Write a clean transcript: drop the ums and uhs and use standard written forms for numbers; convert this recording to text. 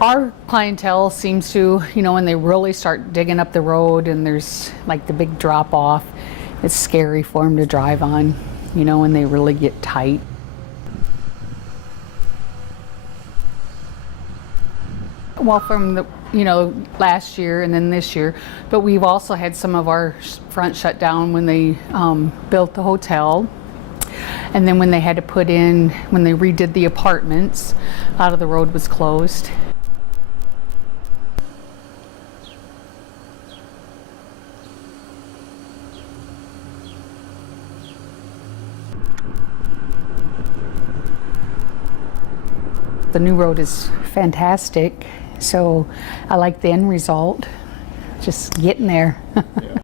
Our clientele seems to, when they really start digging up the road and there's like the big drop off, it's scary for them to drive on, when they really get tight. Well, from the, last year and then this year, but we've also had some of our front shut down when they built the hotel. And then when they had to when they redid the apartments, a lot of the road was closed. The new road is fantastic, so I like the end result, just getting there.